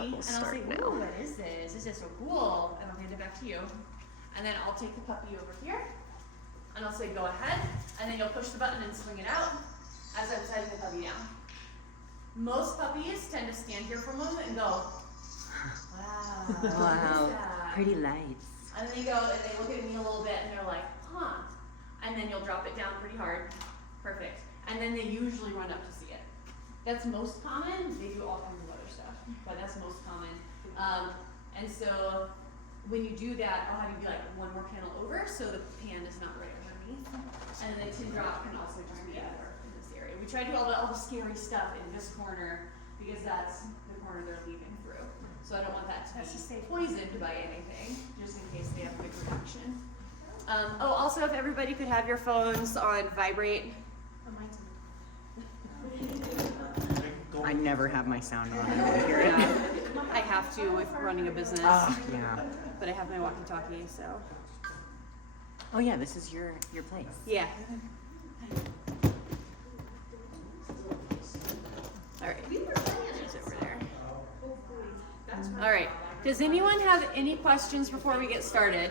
puppy, and I'll say, ooh, what is this? This is so cool. And I'll hand it back to you. And then I'll take the puppy over here, and I'll say, go ahead. And then you'll push the button and swing it out as I'm setting the puppy down. Most puppies tend to stand here for a moment and go, wow, wow, what is that? Pretty lights. And then they go and they look at me a little bit and they're like, huh. And then you'll drop it down pretty hard. Perfect. And then they usually run up to see it. That's most common. They do all kinds of other stuff, but that's most common. And so when you do that, I'll have you be like one more panel over so the pan is not right underneath. And then the tin drop can also just be over in this area. We try to do all the scary stuff in this corner because that's the corner they're leaving through. So I don't want that to be poisoned by anything, just in case they have a big reaction. Oh, also if everybody could have your phones on vibrate. I never have my sound on. I hear it. I have to with running a business. Yeah. But I have my walkie-talkie, so. Oh yeah, this is your place. Yeah. All right. She's over there. All right. Does anyone have any questions before we get started?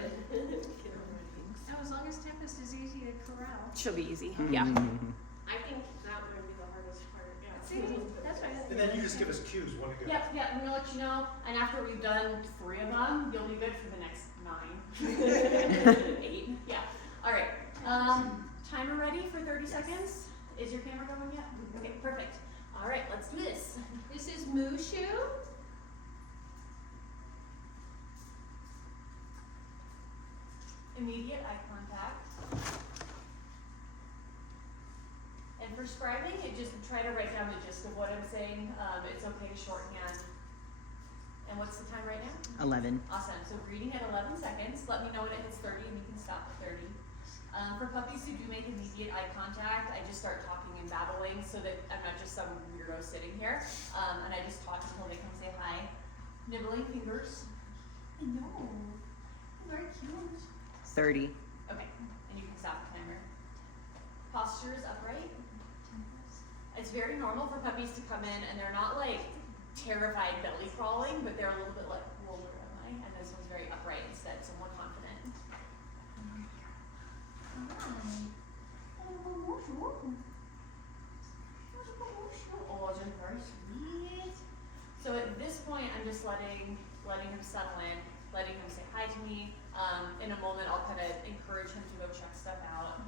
As long as Tempest is easy to corral. She'll be easy. Yeah. I think that would be the hardest part. Yeah. See, that's right. And then you just give us cues when to go. Yep, yep, I'm gonna let you know. And after we've done 3 of them, you'll be good for the next 9. 8. Yeah. All right. Timer ready for 30 seconds? Is your camera going yet? Okay, perfect. All right, let's do this. This is Mushu. Immediate eye contact. And for scribing, just try to write down the gist of what I'm saying. It's okay to shorthand. And what's the time right now? 11. Awesome. So greeting at 11 seconds. Let me know when it hits 30 and we can stop at 30. For puppies who do make immediate eye contact, I just start talking and babbling so that I'm not just some weirdo sitting here. And I just talk until they come say hi. Nibbling fingers. I know. Very cute. 30. Okay, and you can stop the timer. Posture is upright. It's very normal for puppies to come in and they're not like terrified belly crawling, but they're a little bit like, whoa, where am I? And this one's very upright instead, so more confident. Oh, just very sweet. So at this point, I'm just letting him settle in, letting him say hi to me. In a moment, I'll kind of encourage him to go check stuff out.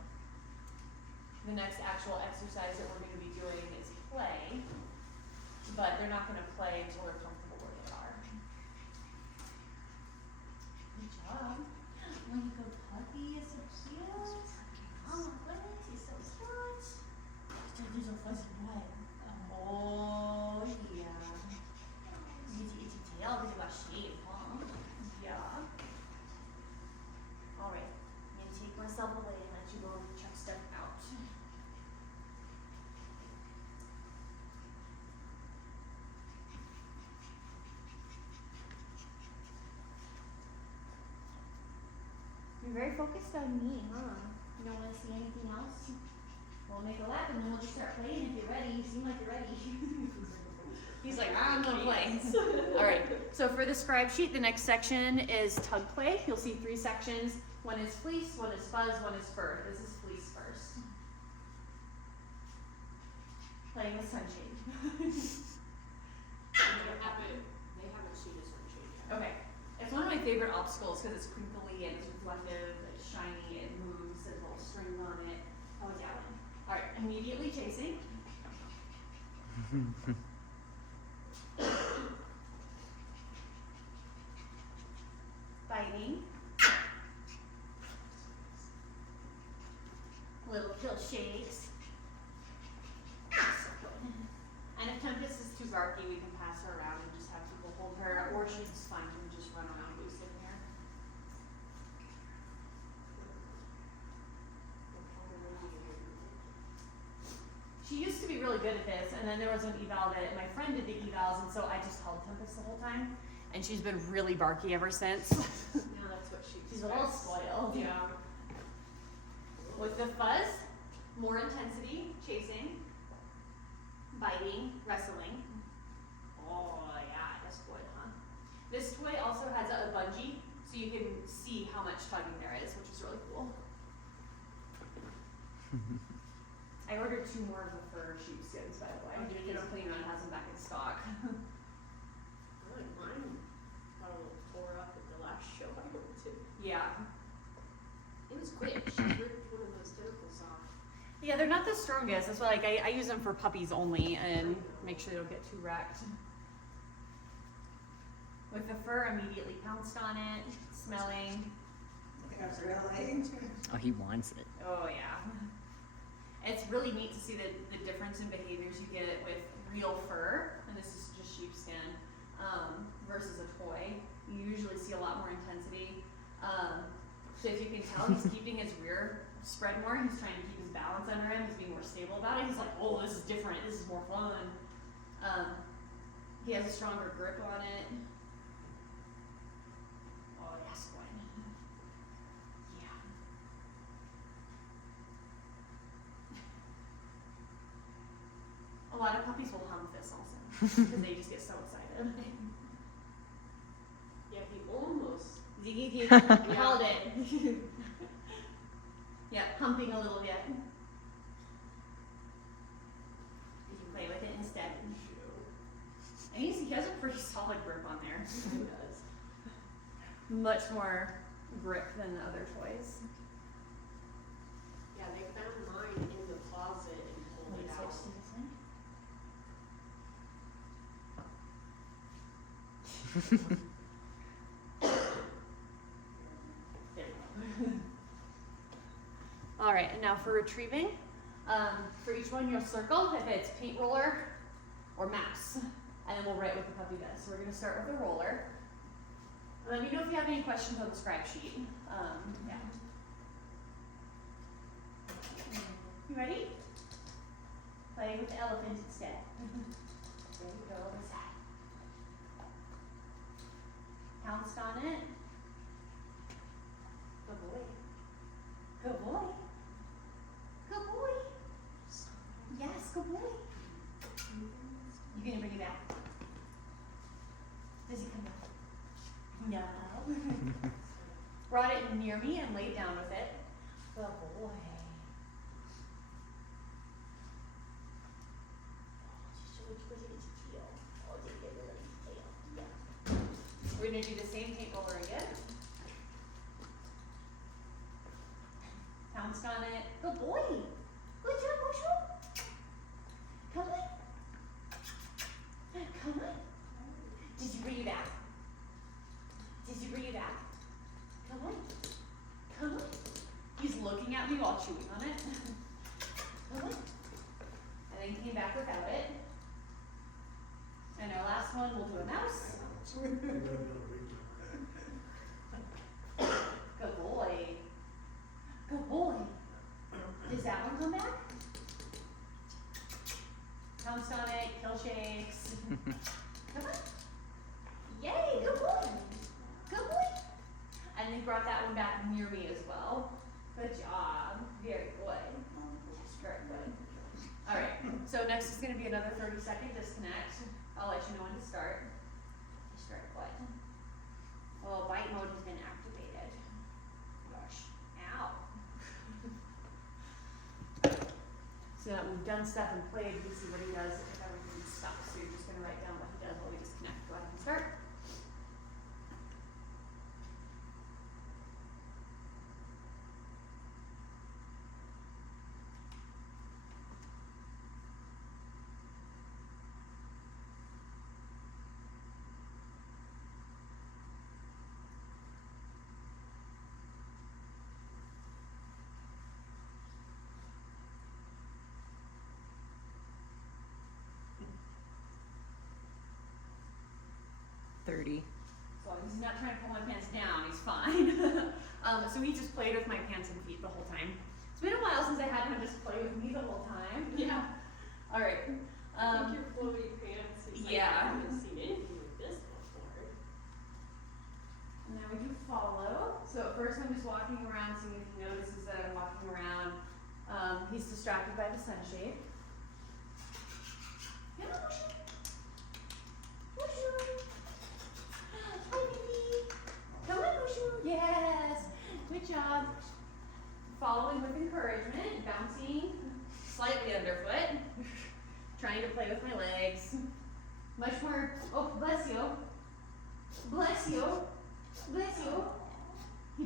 The next actual exercise that we're going to be doing is play, but they're not going to play until they're comfortable where they are. Good job. Oh, you go puppy, is so cute. Oh my goodness, he's so cute. He's so fuzzy boy. Oh yeah. You need to eat your tail because you got shaved, huh? Yeah. Alright, I'm gonna take myself away and let you go check stuff out. You're very focused on me, huh? You don't want to see anything else? We'll make a lap and then we'll just start playing if you're ready. You seem like you're ready. He's like, I'm gonna play. Alright, so for the scribe sheet, the next section is tug play. You'll see 3 sections. One is fleece, one is fuzz, one is fur. This is fleece first. Playing with sunshade. They haven't seen a sunshade yet. Okay. It's one of my favorite obstacles because it's crinkly and it's reflective, it's shiny, it moves, there's little strings on it. Oh, it's Alan. Alright, immediately chasing. Biting. Little kill shakes. So good. And if Tempest is too barky, we can pass her around and just have people hold her, or she's fine to just run around loose in here. She used to be really good at this, and then there was an eval that my friend did the evals, and so I just held Tempest the whole time. And she's been really barky ever since. Now that's what She's a little spoiled. Yeah. With the fuzz, more intensity, chasing, biting, wrestling. Oh yeah, that's good, huh? spongy, so you can see how much tugging there is, which is really cool. I ordered 2 more of the fur sheepskins, by the way, Oh, did you? because Cleanon has them back in stock. Really, mine got a little tore up at the last show I went to. Yeah. It was quick. She ripped one of those tentacles off. Yeah, they're not the strongest. That's why, like, I use them for puppies only and make sure they don't get too wrecked. With the fur, immediately pounced on it, smelling. Really? Oh, he wants it. Oh yeah. It's really neat to see the difference in behaviors you get with real fur, and this is just sheepskin, versus a toy. You usually see a lot more intensity. So if you can tell, he's keeping his rear spread more. He's trying to keep his balance under him. He's being more stable about it. He's like, oh, this is different. This is more fun. He has a stronger grip on it. Oh, yes, Gwen. Yeah. A lot of puppies will hump this also, because they just get so excited. Yeah, he almost. Ziggy, called it. Yeah, humping a little bit. You can play with it instead. And he has a pretty solid grip on there. He does. Much more grip than the other toys. Yeah, they found mine in the closet and pulled it out. There we go. All right, and now for retrieving. For each one, you'll circle if it's paint roller or mouse, and then we'll write what the puppy does. So we're going to start with the roller. Let me know if you have any questions on the scribe sheet. Yeah. You ready? Play with the elephant instead. There we go, over the side. Pounced on it. Good boy. Good boy. Good boy. Yes, good boy. You gonna bring it back? Does he come back? No. Brought it near me and laid down with it. Good boy. We're gonna do the same paint roller again. Pounced on it. Good boy. Good job, Mushu. Come on. Come on. Did you bring it back? Did you bring it back? Come on. Come on. He's looking at me while chewing on it. Come on. And then came back without it. And our last one, we'll do a mouse. Good boy. Good boy. Does that one come back? Pounced on it, kill shakes. Come on. Yay, good boy. Good boy. And then brought that one back near me as well. Good job. Very good. Very good. All right, so next is gonna be another 30-second disconnect. I'll let you know when to start. Start what? Well, bite mode has been activated. Gosh, ow. So that we've done stuff and played, we see what he does if everything stops. So you're just gonna write down what he does while we disconnect. Go ahead and start. As long as he's not trying to pull my pants down, he's fine. So he just played with my pants and feet the whole time. It's been a while since I had him just play with me the whole time. Yeah. All right. I think your flowy pants is like, yeah. I haven't seen anything like this before. And now we do follow. So at first I'm just walking around, seeing if he notices that I'm walking around. He's distracted by the sunshade. Come on, Mushu. Mushu. Hi, baby.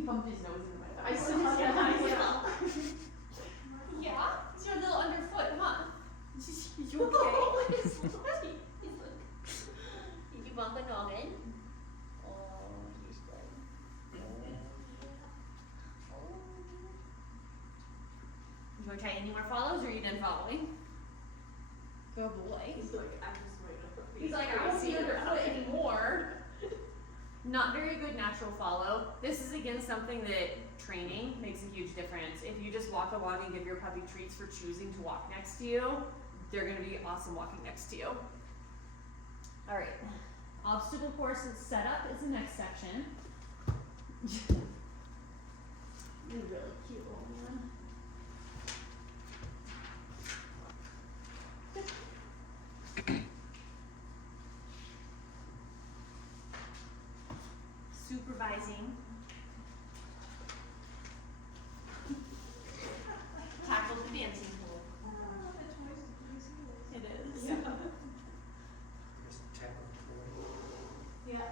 bumped his nose into my face. Yeah. Yeah? He's your little underfoot, huh? You okay? He's like, did you bump a noggin? Oh, he's good. You want to try any more follows, or are you done following? Good boy. He's like, I just might not be He's like, I don't see crazy underfoot about it. anymore. Not very good natural follow. This is again something that training makes a huge difference. If you just walk along and give your puppy treats for choosing to walk next to you, they're gonna be awesome walking next to you. All right, obstacle course setup is the next section. You're really cute, little man. Supervising. Tackle the dancing pool. It is. Just tap on Yeah.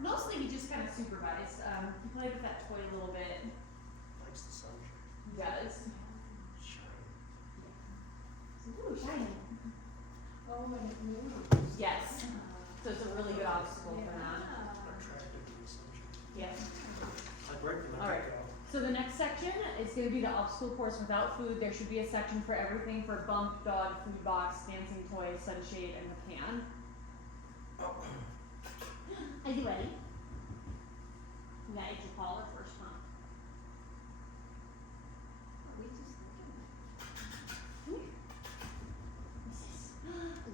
Mostly he just kind of supervised. He played with that toy a little bit. the likes the sunshine. He does. Shine. Ooh, shiny. Oh, and it moves. Yes. So it's a really good obstacle for that. Attracted to the sunshine. Yes. Like right from the All right. get-go. So the next section is going to be the obstacle course without food. There should be a section for everything for bump, dog, food box, dancing toy, sunshade, and the pan. Are you ready? You gotta eat your collar first, huh? Are we just looking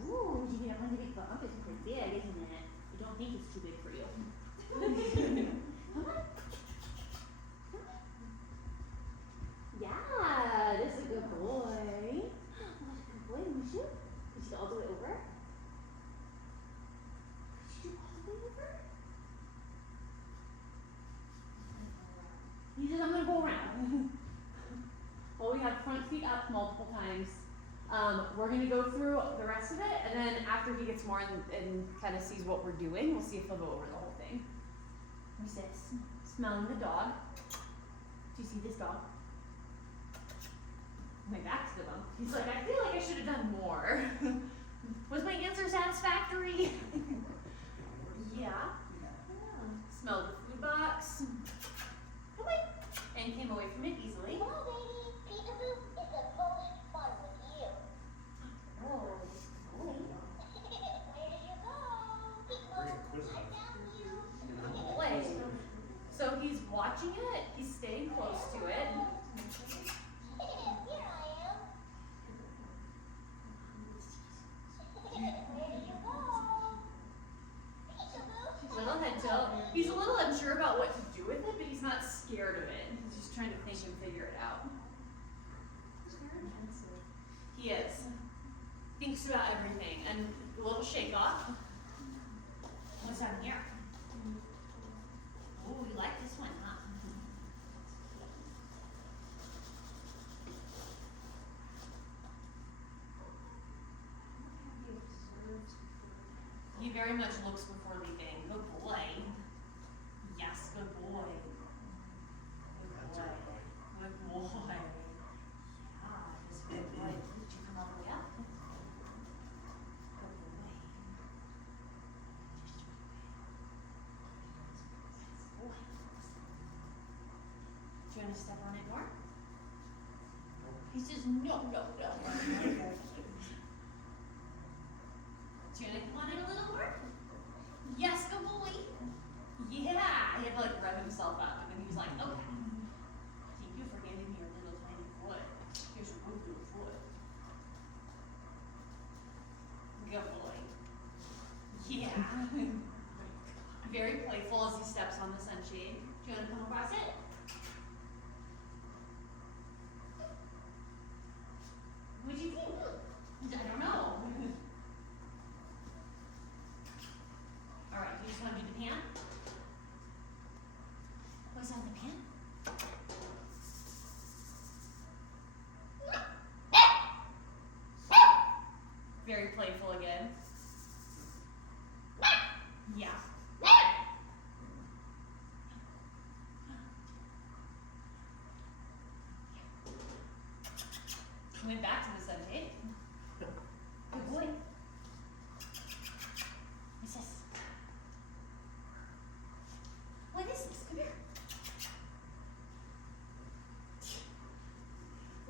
Ooh, you get one big bump. It's pretty big, isn't it? You don't think it's too big for you. Come on. Yeah, this is a good boy. What a good boy, Mushu. Did you go all the way over? Did you go all the way over? He says, I'm gonna go around. Well, we have front feet up multiple times. We're gonna go through the rest of it, and then after he gets more and kind of sees what we're doing, we'll see if he'll go over the whole thing. Who's this? Smelling the dog. Do you see this dog? My back to the bump. He's like, I feel like I should have done more. Was my answer satisfactory? Yeah. Smelled the food box. Come on. And came away from it easily. Come on, baby. Peekaboo is the most fun with you. Oh, Where did you go? Very Peekaboo, inquisitive. I found you. boy. So he's watching it. He's staying close to it. Here I am. Where did you go? Peekaboo. Little head tilt. He's a little unsure about what to do with it, but he's not scared of it. He's just trying to think and figure it out. He is. Thinks about everything. And a little shake off. What's happening here? Oh, you like this one, huh? He very much looks before leaving. Good boy. Yes, good boy. Good That's boy. everybody. Good boy. Yeah, just good boy. Did you come all the way up? Good boy. Boy. Do you want to step on it more? He says, no, no, no. Do you want to come on it a little more? Yes, good boy. Yeah. He had to like rev himself up, and then he was like, okay. Thank you for giving me your little tiny foot. Here's your good little foot. Good boy. Yeah. Very playful as he steps on the sunshade. Do you want to come across it? What do you think? I don't know. All right, you just want to do the pan? What's on the pan? Very playful again. Yeah. Went back to the sunshade. Good boy. What's this? What is this? Come here.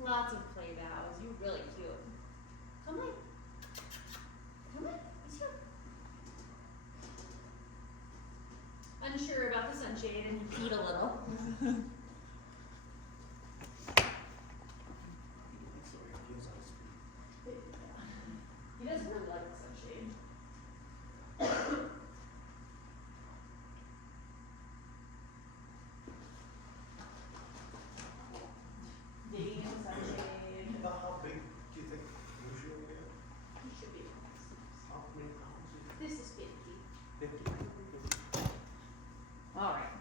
Lots of play vows. You're really cute. Come on. Come on. Let's go. Unsure about the sunshade and he peed a little. So he feels on his feet. He does really like the sunshade. Digging in the sunshade. About how big do you think Mushu will get? He should be. How many pounds? This is 50. 50. Alright.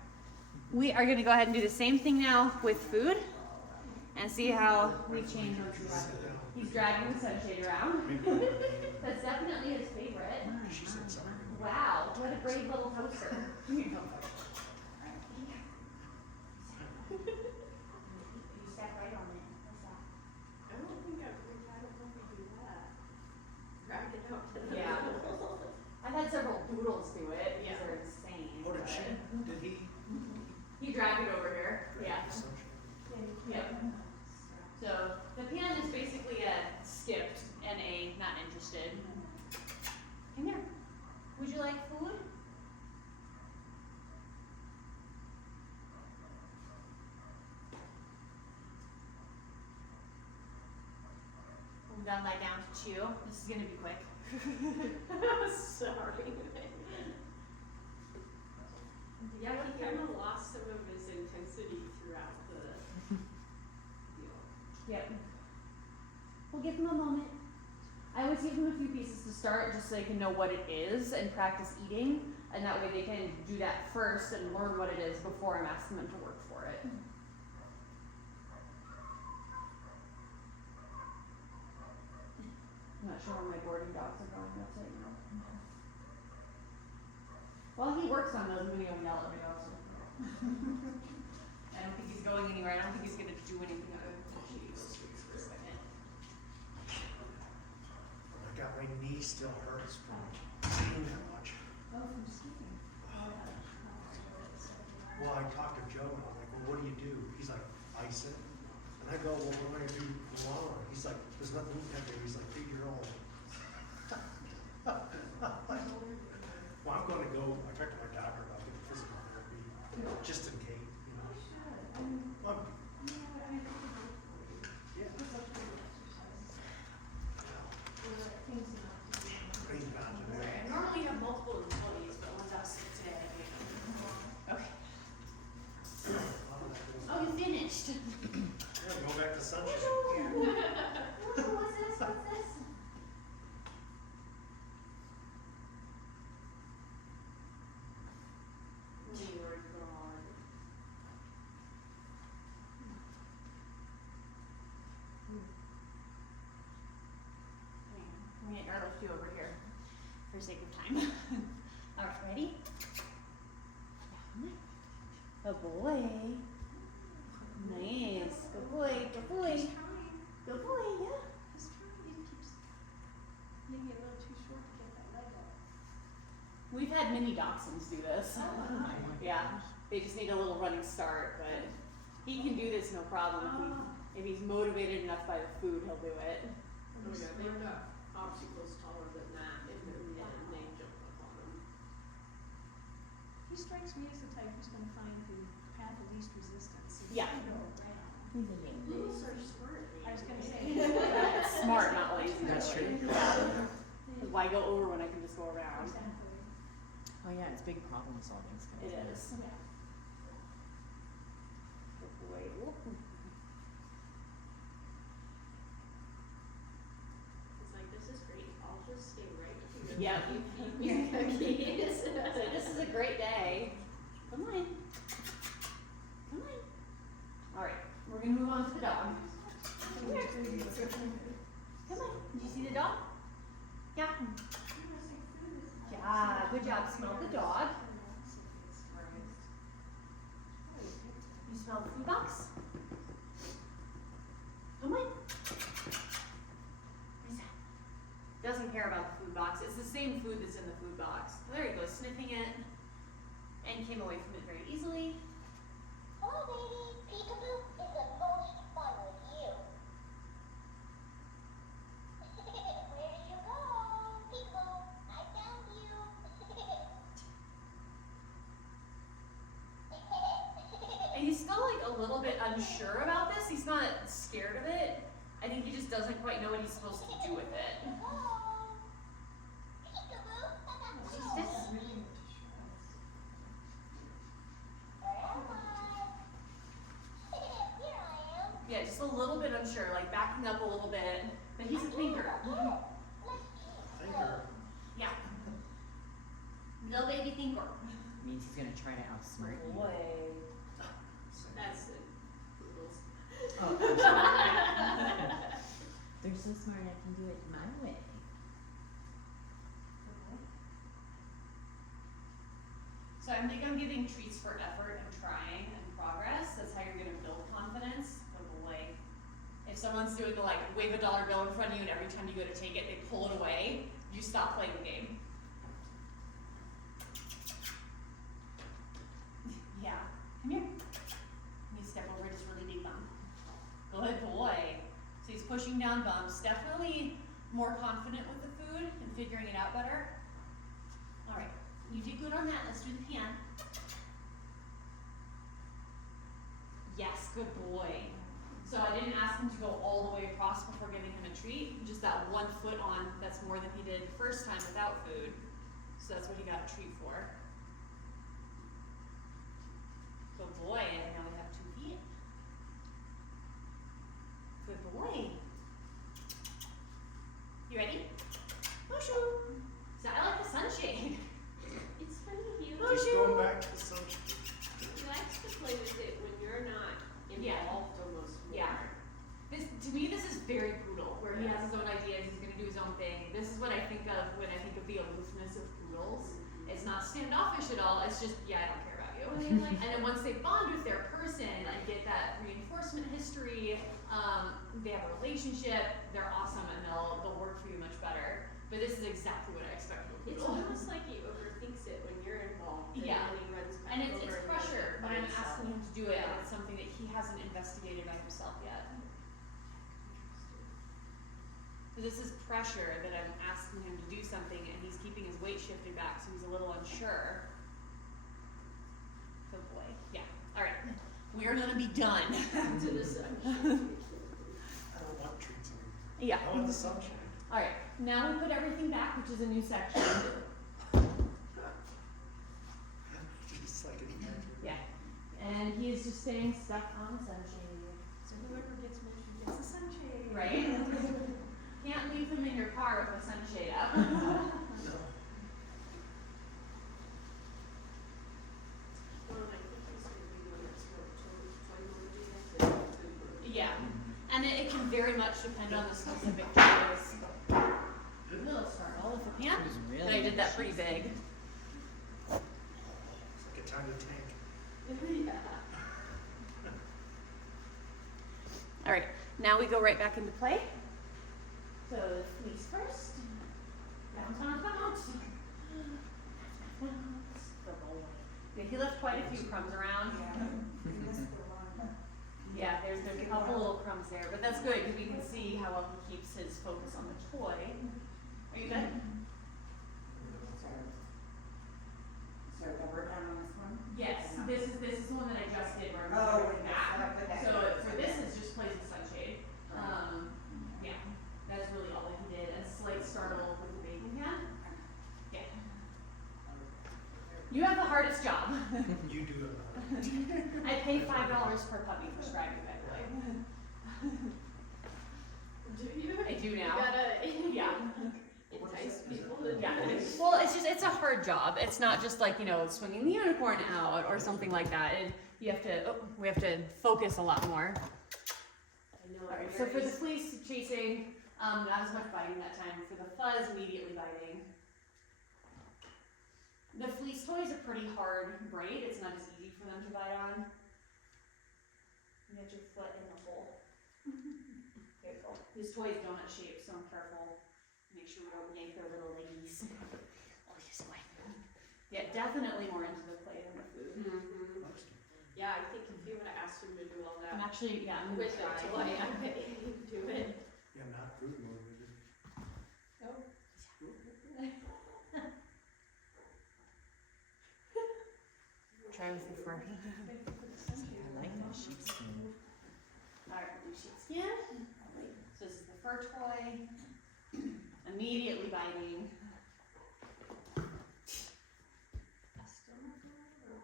We are gonna go ahead and do the same thing now with food and see how we change once we have food. He's dragging the sunshade around. That's definitely his favorite. She said something. Wow, what a brave little toaster. You step right on it. What's that? I don't know if we do that. Drag it out to the Yeah. middle. I've had several doodles do it because Yeah. they're insane. What did but- she, did he? He dragged it over here. Yeah. The sunshine? Yep. So the pen is basically a skipped and a not interested. Come here. Would you like food? I'm gonna lie down to chew. This is gonna be quick. Sorry. Yeah, he kind of lost some of his intensity throughout the deal. Yep. We'll give him a moment. I always give him a few pieces to start just so they can know what it is and practice eating, and that way they can do that first and learn what it is before I'm asking them to work for it. I'm not sure where my boarding dogs are going, that's right now. While he works on those, I'm gonna go yell at my dogs. I don't think he's going anywhere, I don't think he's gonna do anything other than chew those trees for a second. I got my knee still hurts from seeing that much. Oh, from skiing. Well, I talked to Joe and I'm like, well, what do you do? He's like, ice it. And I go, well, what do I do tomorrow? He's like, there's nothing you can do. He's like, 8 year old. Well, I'm gonna go, I talked to my doctor about getting physical therapy, just in case, you know. Um, yeah. Brain bound to that. I normally have multiple employees, but one's out sick today. Okay. Oh, you finished? Yeah, go back to sunshine. What's this? What's this? Lord God. I'm gonna garlic you over here for sake of time. Alright, ready? Good boy. Nice. Good boy. Good boy. Good boy, yeah. He's trying, he keeps maybe a little too short to get that leg up. We've had many dachshunds do this. Yeah, they just need a little running start, but he can do this no problem. If he's motivated enough by the food, he'll do it. Oh yeah, they've got obstacles taller than that in their mid and they jump up on them. He strikes me as the type who's gonna find the path of least resistance. and Yeah. go around. Those are smart. I was gonna say. It's smart, not lazy. That's true. Why go over when I can just go around? Exactly. Oh yeah, it's big problem solving skills. It is. Yeah. Good boy. It's like, this is great, I'll just stay right here. Yep. Your cookies. So this is a great day. Come on. Come on. Alright, we're gonna move on to the dog. Come here. Come on. Did you see the dog? Yeah. Yeah, good job. Smell the dog. You smell the food box? Come on. Doesn't care about the food box. It's the same food that's in the food box. There he goes, sniffing it, and came away from it very easily. Hello, baby. Peekaboo is the most fun with you. Where did you go? Peekaboo, I found you. And he's still like a little bit unsure about this. He's not scared of it. I think he just doesn't quite know what he's supposed to do with it. Hello. Peekaboo. She's just- Where am I? Here I am. Yeah, just a little bit unsure, like backing up a little bit. But he's a thinker. Thinker. Yeah. Little baby thinker. Means he's gonna try to outsmart you. Boy. That's the poodles. Oh, I'm sorry. They're so smart, I can do it my way. So I think I'm giving treats for effort and trying and progress. That's how you're gonna build confidence. But like, if someone's doing the like wave a dollar bill in front of you and every time you go to take it, they pull it away, you stop playing the game. Yeah, come here. You step over this really big bump. Good boy. So he's pushing down bumps, definitely more confident with the food and figuring it out better. All right, you did good on that. Let's do the pan. Yes, good boy. So I didn't ask him to go all the way across before giving him a treat. Just that 1 foot on, that's more than he did the first time without food. So that's what he got a treat for. Good boy, and now we have 2 feet. Good boy. You ready? Mushu. So I like the sunshade. It's funny, he Just Mushu. going back to the sunshine. likes to play with it when you're not Yeah. involved almost more. Yeah. This, to me, this is very brutal, where he has his own ideas, he's gonna do his own thing. This is what I think of when I think of the aloofness of poodles. It's not standoffish at all, it's just, yeah, I don't care about you. And then once they bond with their person and get that reinforcement history, they have a relationship, they're awesome and they'll work for you much better. But this is exactly what I expect from a It's poodle. almost like he overthinks it when you're involved. And Yeah. then he runs back And it's over and pressure, does it but by I'm himself. asking him to do it, and Yeah. it's something that he hasn't investigated by himself yet. So this is pressure that I'm asking him to do something, and he's keeping his weight shifted back, so he's a little unsure. Good boy. Yeah. All right. We are gonna be done. To the sun. I don't want treats anymore. Yeah. I want the sunshine. All right. Now we put everything back, which is a new section. Just like an imagine. Yeah. And he is just staying stuck on the sunshade. So whoever gets measured gets a sunshade. Right? Can't leave him in your car with the sunshade up. No. Well, I think he's gonna be the one that's more totally motivated. Yeah, and it can very much depend on the specific choice. A little startle with the pan, It was really but I did that pretty big. It's like a tiny tank. Yeah. All right, now we go right back into play. So the fleece first. Bounce, bounce, bounce. The boy. Yeah, he left quite a few crumbs around. Yeah, there's a couple little crumbs there, but that's good because we can see how well he keeps his focus on the toy. Are you good? So we're down on this one? Yes, this is the one that I just did where I'm Oh, going back. I put that So in. for this is just plays the sunshade. Yeah, that's really all that he did. A slight startle with the baking pan. Yeah. You have the hardest job. You do it. I pay $5 per puppy for scrapping, by the way. Do you? I do now. You gotta Yeah. entice people to do Yeah. it. Well, it's a hard job. It's not just like, swinging the unicorn out or something like that. We have to focus a lot more. I know. All right, so for the fleece chasing, not as much biting that time. For the fuzz, immediately biting. The fleece toy is a pretty hard braid. It's not as easy for them to bite on. You get your foot in the hole. There you go. His toy is donut shaped, so I'm careful. Make sure we don't yank their little leggies. Oh, just like yeah, definitely more into the play than the food. Mm-hmm. Most of Yeah, I think if you would've asked him to do all I'm that actually, yeah, I'm gonna with the try. toy, I bet he'd do it. yeah, not food motivated. Oh. Try with the fur. Maybe put a sunshade I like that sheepskin. Alright, we'll do sheepskin. So this is the fur toy. Immediately biting. Still not going over.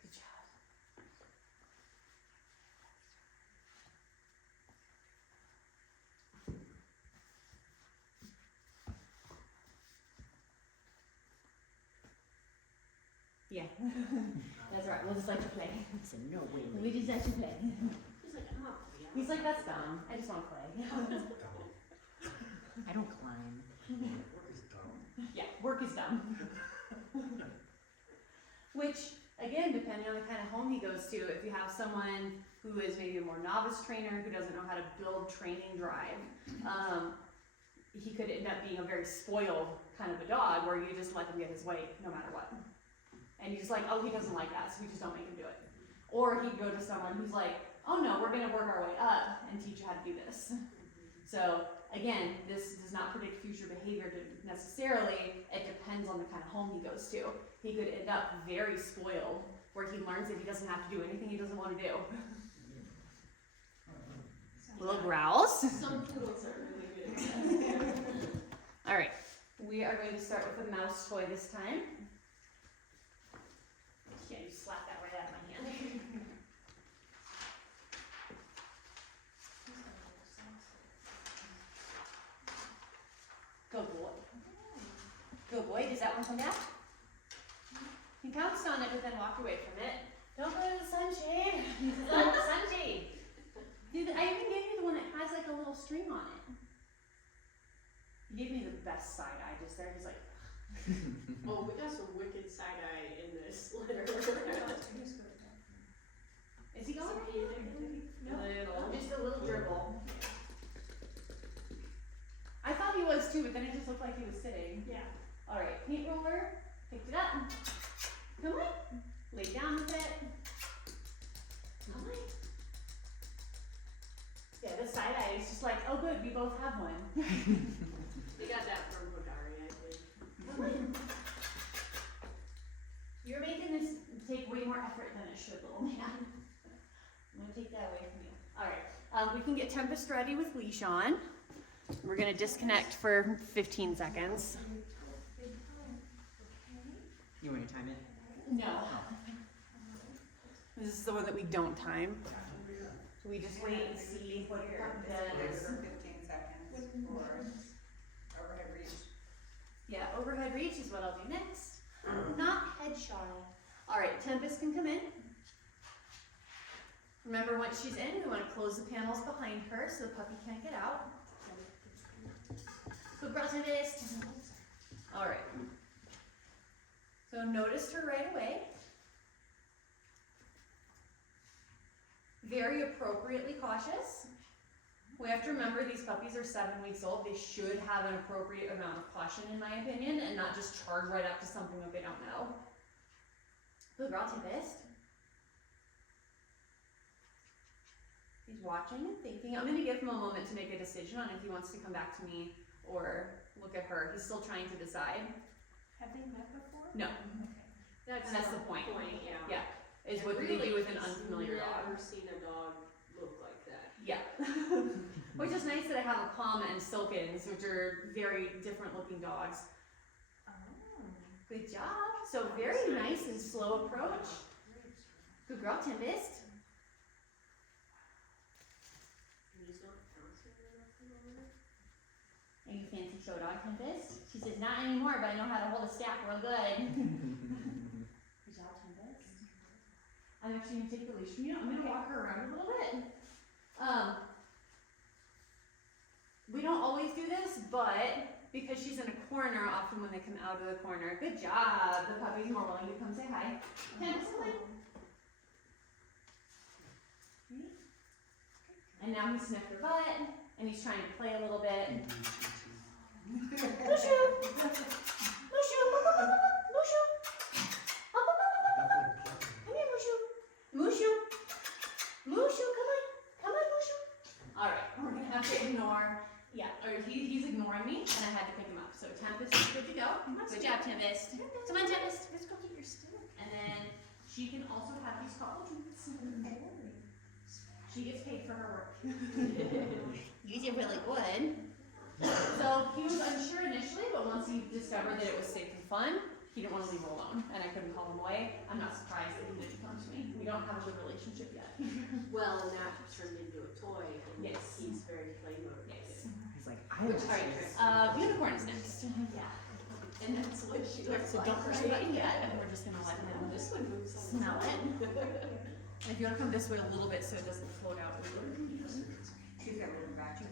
Good job. Yeah, that's right. We'll just let you play. So no way. We just let you play. He's like, I'm not gonna be He's like, that's dumb. I just want to play. Dumb. I don't climb. What is dumb? Yeah, work is dumb. Which, again, depending on the kind of home he goes to, if you have someone who is maybe a more novice trainer who doesn't know how to build training drive, he could end up being a very spoiled kind of a dog where you just let him get his way no matter what. And you're just like, oh, he doesn't like that, so we just don't make him do it. Or he'd go to someone who's like, oh no, we're gonna work our way up and teach you how to do this. So again, this does not predict future behavior necessarily. It depends on the kind of home he goes to. He could end up very spoiled, where he learns that he doesn't have to do anything he doesn't want to do. Little growls. Some poodles are really good. All right, we are going to start with a mouse toy this time. Yeah, you slap that right out of my hand. Good boy. Good boy. Does that one come back? He pounced on it, but then walked away from it. Don't go to the sunshade. He says, "Oh, the sunshade." Dude, I even gave you the one that has like a little string on it. You gave me the best side eye just there. He's like, Oh, we got some wicked side eye in this litter. is he going? No. Little. Just a little dribble. I thought he was too, but then it just looked like he was sitting. Yeah. All right, paint roller, picked it up. Come on, lay down with it. Come on. Yeah, this side eye is just like, oh good, we both have one. We got that from Hogari, I think. Come on. You're making this take way more effort than it should, little man. I'm gonna take that away from you. All right, we can get Tempest ready with leash on. We're gonna disconnect for 15 seconds. You want to time it? No. This is the one that we don't time. We just wait and see what Wait does. for 15 seconds for overhead reach. Yeah, overhead reach is what I'll do next. Not head shy. All right, Tempest can come in. Remember, once she's in, we want to close the panels behind her so the puppy can't get out. Good girl, Tempest. All right. So noticed her right away. Very appropriately cautious. We have to remember these puppies are 7 weeks old. They should have an appropriate amount of caution, in my opinion, and not just charge right up to something that they don't know. Good girl, Tempest. He's watching and thinking. I'm going to give him a moment to make a decision on if he wants to come back to me or look at her. He's still trying to decide. Have they met before? No. Okay. And that's the point. Yeah. Yeah. Is And what do they really, do with an he's unfamiliar dog? Never seen a dog look like that. Yeah. Which is nice that I have a Palm and Silkins, which are very different looking dogs. Oh. Good job. So very nice and slow approach. Good girl, Tempest. And he's not pouncing enough for the litter. Are you fancy show dog, Tempest? She says, not anymore, but I know how to hold a stack real good. Good job, Tempest. I'm actually going to take the leash from you. I'm going to walk her around a little bit. We don't always do this, but because she's in a corner, often when they come out of the corner, good job, the puppy's more willing to come say hi. Tempest, come on. And now he sniffed her butt, and he's trying to play a little bit. Mushu! Mushu! Mushu! Come here, Mushu! Mushu! Mushu, come on! Come on, Mushu! Alright, we're gonna have to ignore, or he's ignoring me, and I had to pick him up. So Tempest is good to go. Good job, Tempest. Come on, Tempest. Let's go get your stick. And then she can also have these couple treats. She gets paid for her work. You did really good. So he was unsure initially, but once he discovered that it was safe and fun, he didn't want to leave her alone, and I couldn't call him away. I'm not surprised that he didn't come to me. We don't have a good relationship yet. Well, and that turned into a toy, and Yes. he's very play motivated. He's like, I was Alright, unicorn is next. Yeah. And that's what she looks So like. don't push Right? the button yet, and we're just gonna let him This one moves on. smell it. And if you wanna come this way a little bit so it doesn't float out weird. Do you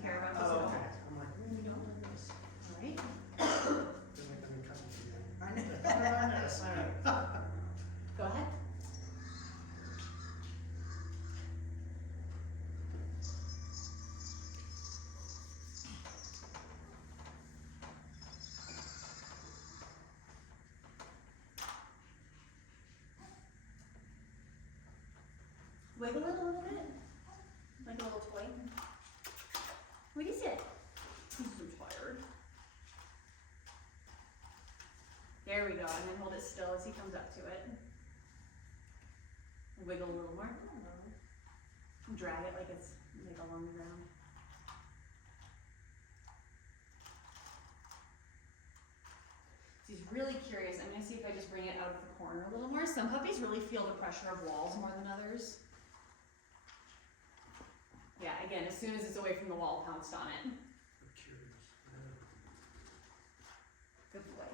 care about this? Oh, okay. I'm like, we don't like this. Alright. Then I cut it again. Go ahead. Wiggle it a little bit, like a little toy. What is it? He's so tired. There we go, and then hold it still as he comes up to it. Wiggle a little more. Drag it like it's like along the ground. So he's really curious. I'm gonna see if I just bring it out of the corner a little more. Some puppies really feel the pressure of walls more than others. Yeah, again, as soon as it's away from the wall, pounced on it. I'm curious. Good boy.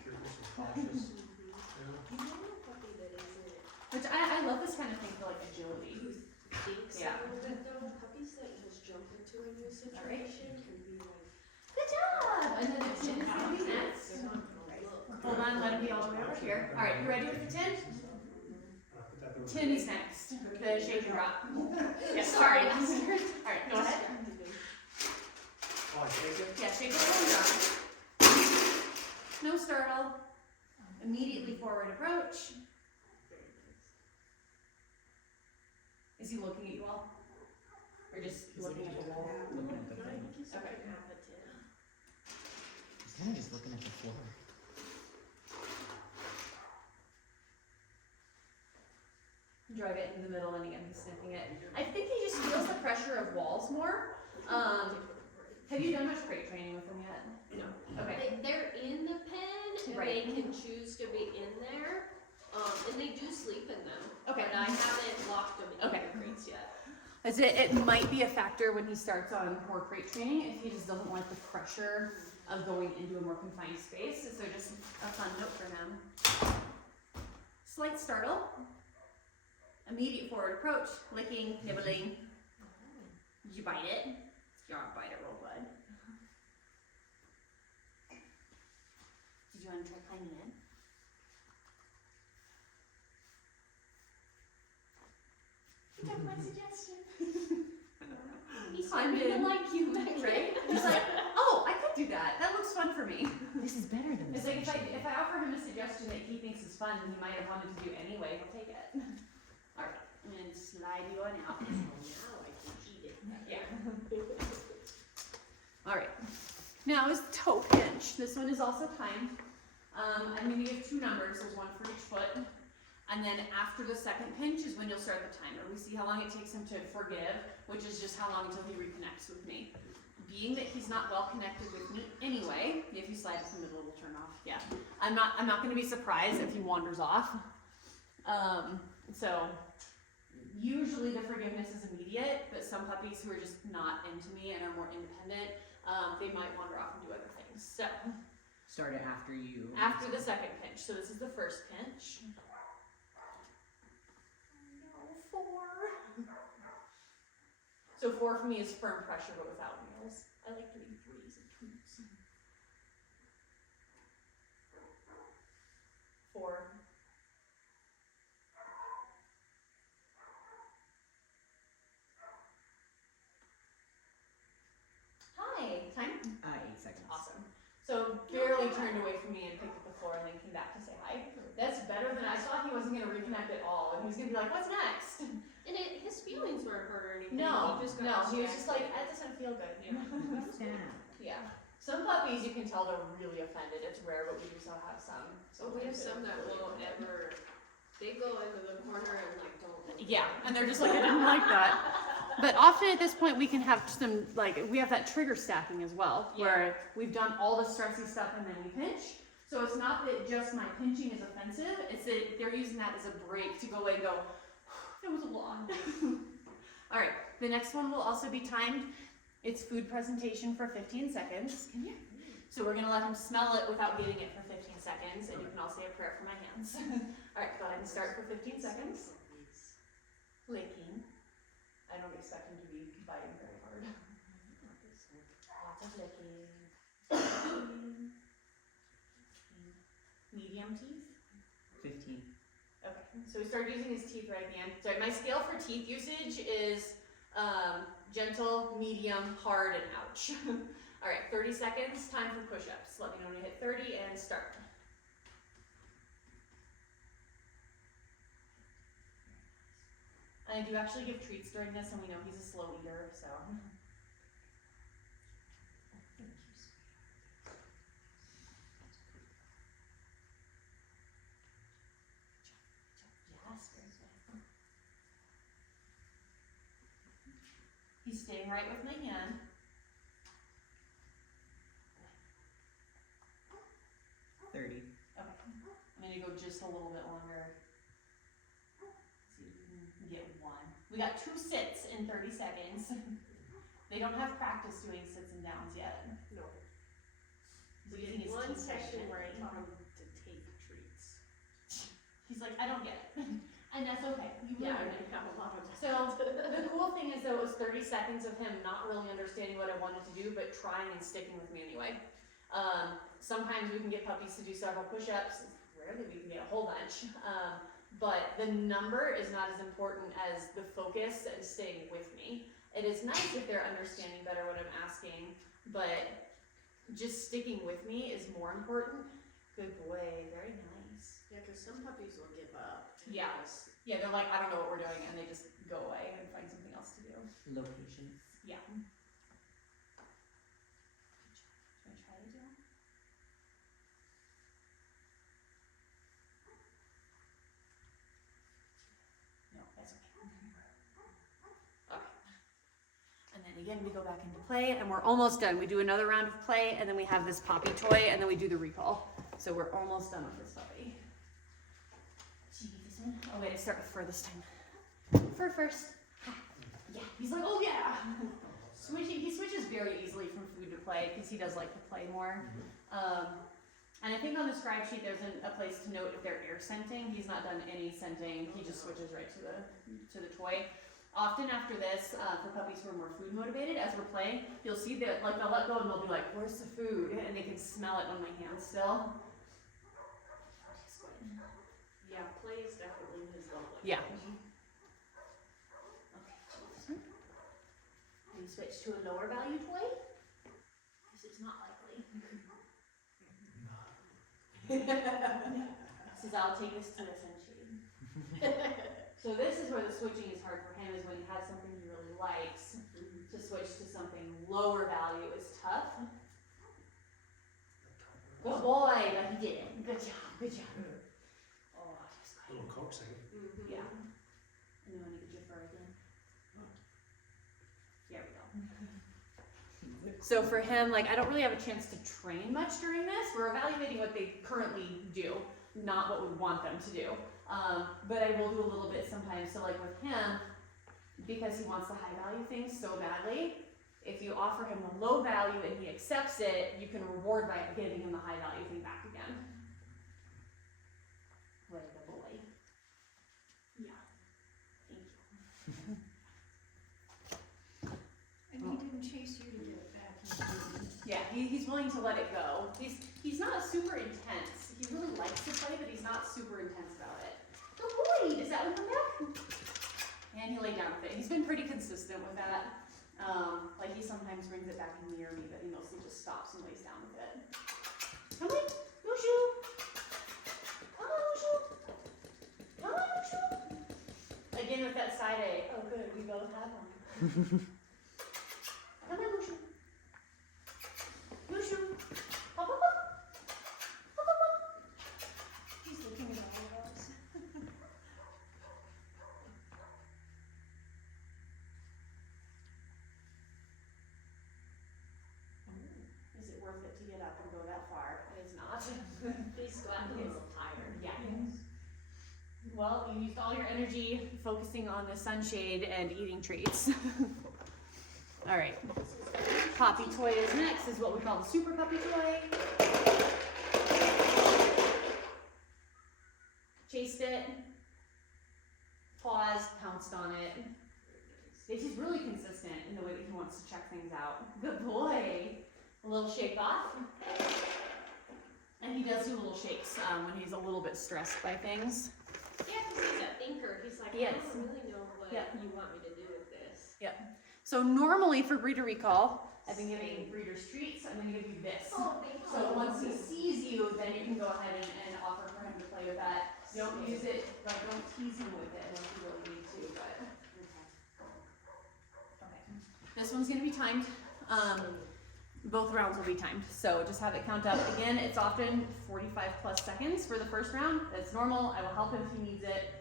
Curious and cautious. You know a puppy that isn't, Which I love this kind of thing for like agility. who thinks Yeah. a little bit though, puppies that just jump into a new situation can be like, Good job! And then the tin is gonna be next. they're not gonna look. Hold on, let him be all the way over here. Alright, you ready with the tin? Tin is next. The shake and drop. Yeah, sorry. Alright, go ahead. Oh, I take it? Yeah, shake it and drop. No startle. Immediately forward approach. Is he looking at you all? Or just looking at the wall? looking at the I thing. think he's Okay. looking at the tin. He's kind of just looking at the floor. Drive it in the middle, and again, he's sniffing it. I think he just feels the pressure of walls more. Have you done much crate training with him yet? No. Okay. They're in the pen, and Right. they can choose to be in there, and they do sleep in them. Okay. But I haven't locked them in Okay. the crates yet. As it might be a factor when he starts on more crate training if he just doesn't want the pressure of going into a more confined space. So just a fun note for him. Slight startle. Immediate forward approach. Licking, nibbling. Did you bite it? You don't bite it real good. Did you want to try climbing in? You got my suggestion. He's climbed in. like you, Right? He's like, oh, I could do that. That looks fun for me. This is better than It's this. like if I offer him a suggestion that he thinks is fun and he might have wanted to do anyway, he'll take it. Alright, I'm gonna slide you on out. Now I can eat it. Yeah. Alright. Now is toe pinch. This one is also timed. I'm gonna give 2 numbers, there's one for each foot. And then after the second pinch is when you'll start the timer. We see how long it takes him to forgive, which is just how long until he reconnects with me. Being that he's not well connected with me anyway, if you slide it in the middle, it'll turn off. Yeah. I'm not gonna be surprised if he wanders off. So usually the forgiveness is immediate, but some puppies who are just not into me and are more independent, they might wander off and do other things. So Start it after you. after the second pinch, so this is the first pinch. No, 4. So 4 for me is firm pressure, but without meals. I like doing 3s and 2s. Hi. Time? 8 seconds. Awesome. So barely turned away from me and picked up the floor and then came back to say hi. That's better than I thought. He wasn't gonna reconnect at all, and he was gonna be like, "What's next?" And his feelings weren't hurt or anything. No, he just no. got He was just like, distracted. "That doesn't feel good." Stop. Yeah. Some puppies you can tell they're really offended. It's rare, but we do still have some. So we have some that really won't offended. ever, they go into the corner and like don't. look. Yeah, and they're just like, I didn't like that. But often at this point we can have some, like, we have that trigger stacking as well, where we've done all the stressy stuff and then we pinch. So it's not that just my pinching is offensive, it's that they're using that as a break to go away and go, it was a lot. All right, the next one will also be timed. It's food presentation for 15 seconds. So we're gonna let him smell it without getting it for 15 seconds, and you can all say a prayer for my hands. All right, go ahead and start for 15 seconds. Licking. I don't expect him to be biting very hard. Lots of licking. Medium teeth. 15. Okay, so we started using his teeth right at the end. So my scale for teeth usage is gentle, medium, hard, and ouch. All right, 30 seconds, time for push-ups. Let me know when you hit 30 and start. And I do actually give treats during this, and we know he's a slow eater, so. Yes, very good. He's staying right with my hand. Okay, I'm gonna go just a little bit longer. See if we can get one. We got 2 sits in 30 seconds. They don't have practice doing sits and downs yet. No. He's We using did his one teeth session right where I now. taught him to take treats. He's like, I don't get it. And that's okay. You Yeah, learn I it. have a lot of that. So the cool thing is that it was 30 seconds of him not really understanding what I wanted to do, but trying and sticking with me anyway. Sometimes we can get puppies to do several push-ups. Rarely we can get a whole bunch. But the number is not as important as the focus and staying with me. It is nice if they're understanding better what I'm asking, but just sticking with me is more important. Good boy, very nice. Yeah, because some puppies will give up. and Yeah. just- Yeah, they're like, I don't know what we're doing, and they just go away and find something else to do. Locations. Yeah. Should I try to do it? No, that's okay. Okay. And then again, we go back into play, and we're almost done. We do another round of play, and then we have this poppy toy, and then we do the recall. So we're almost done with this puppy. Should you get this one? Oh wait, I start with fur this time. Fur first. Yeah, he's like, oh yeah. He switches very easily from food to play because he does like to play more. And I think on the scribe sheet there's a place to note if they're air scenting. He's not done any scenting. He just switches right to the toy. Often after this, for puppies who are more food motivated, as we're playing, you'll see that like they'll let go and they'll be like, "Where's the food?" And they can smell it on my hand still. Yeah, play is definitely his love language. Yeah. We switch to a lower value toy. This is not likely. Says I'll take this to the sunshade. So this is where the switching is hard for him, is when he has something he really likes. To switch to something lower value is tough. Good boy, but he did it. Good job, good job. Oh, that's A little coaxing. Mhm. Yeah. And then when you get your fur again. There we go. So for him, like, I don't really have a chance to train much during this. We're evaluating what they currently do, not what we want them to do. But I will do a little bit sometimes. So like with him, because he wants the high value things so badly, if you offer him the low value and he accepts it, you can reward by giving him the high value thing back again. Way the boy. Yeah. Thank you. And he didn't chase you to get it back, he did. Yeah, he's willing to let it go. He's not super intense. He really likes to play, but he's not super intense about it. Good boy! Does that one come back? And he laid down with it. He's been pretty consistent with that. Like he sometimes brings it back near me, but he mostly just stops and lays down with it. Come on, Mushu. Come on, Mushu. Come on, Mushu. Again with that side A. Oh, good. We both have one. Come on, Mushu. Mushu. Hop, hop, hop. Hop, hop, hop. He's looking at all of us. Is it worth it to get up and go that far? It is not. He's gotten a little tired. Yeah. Well, you used all your energy focusing on the sunshade and eating treats. All right. Poppy toy is next, is what we call the super puppy toy. Chased it, paused, pounced on it. He's really consistent in the way that he wants to check things out. Good boy. A little shake off. And he does do little shakes when he's a little bit stressed by things. Yeah, because he's a thinker. He's like, Yes. I don't really know what Yeah. you want me to do with this. Yep. So normally for breeder recall, I've been giving breeders treats. I'm going to give you this. So once he sees you, then you can go ahead and offer for him to play with that. Don't use it, like don't tease him with it unless you really need to. But okay. This one's going to be timed. Both rounds will be timed. So just have it count up. Again, it's often 45 plus seconds for the first round. That's normal. I will help him if he needs it.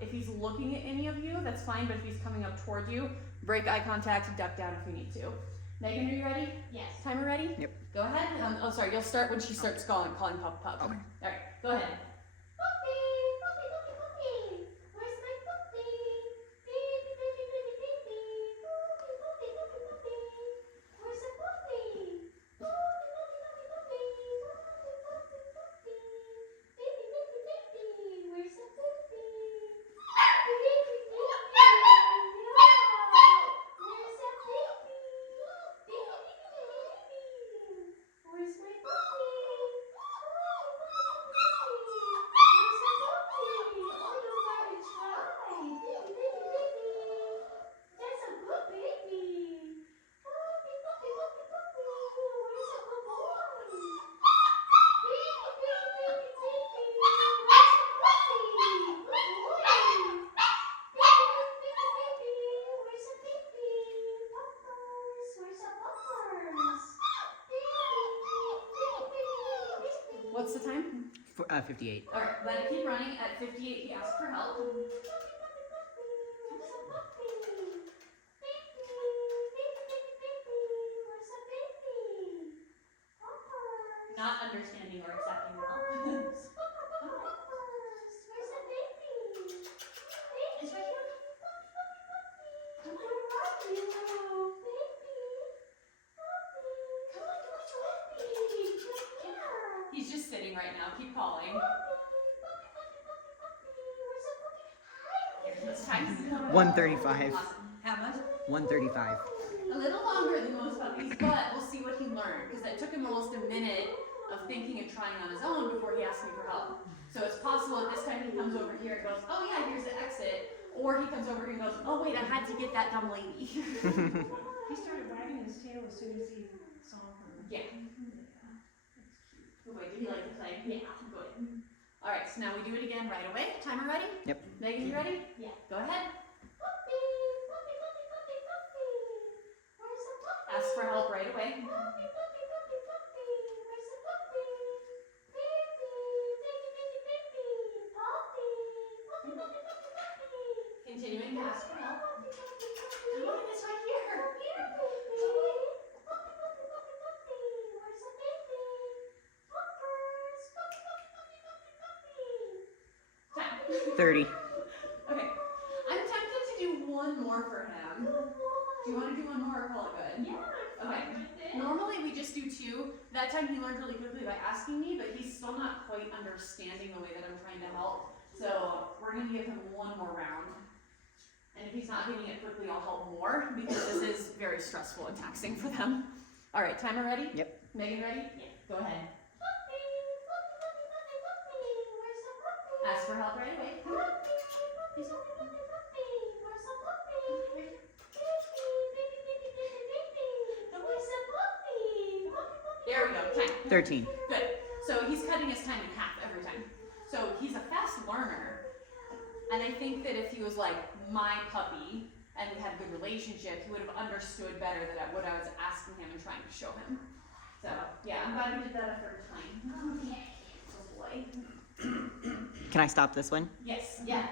If he's looking at any of you, that's fine, but if he's coming up toward you, break eye contact, duck down if you need to. Megan, are you ready? Yes. Timer ready? Yep. Go ahead. Oh, sorry, you'll start when she starts calling pup pup. Okay. All right, go ahead. Puppy, puppy, puppy, puppy. Where's my puppy? Baby, baby, baby, baby. Puppy, puppy, puppy, puppy. Where's the puppy? Puppy, puppy, puppy, puppy. Puppy, puppy, puppy. Baby, baby, baby. Where's the baby? Baby, baby. Yeah. Where's the baby? Baby, baby. Where's my puppy? What's the time? 58. All right, let it keep running. At 58, he asks for help. Not understanding or accepting the help. It's right here. He's just sitting right now. Keep calling. Here, this time. 135. Awesome. How much? 135. A little longer than most puppies, but we'll see what he learned, because it took him almost a minute of thinking and trying on his own before he asked me for help. So it's possible at this time he comes over here and goes, oh yeah, here's the exit, or he comes over here and goes, oh wait, I had to get that dumb lady. He started wagging his tail as soon as he saw her. Yeah. That's cute. Wait, did he like to play? Yeah. Good. All right, so now we do it again right away. Timer ready? Yep. Megan, you ready? Yeah. Go ahead. Ask for help right away. Continuing to ask for help. Come on, it's right here. Time. 30. Okay. I'm tempted to do one more for him. Do you want to do one more or call it good? Yeah, I'm Okay. fine with it. Normally we just do two. That time he learned really quickly by asking me, but he's still not quite understanding the way that I'm trying to help. So we're going to give him one more round. And if he's not getting it quickly, I'll help more, because this is very stressful and taxing for them. All right, timer ready? Yep. Megan ready? Yeah. Go ahead. Ask for help right away. 13. Good. So he's cutting his time in half every time. So he's a fast learner. And I think that if he was like my puppy and we had a good relationship, he would have understood better that what I was asking him and trying to show him. So yeah, I'm glad we did that a third time. Okay. Oh boy. Can I stop this one? Yes. Yeah.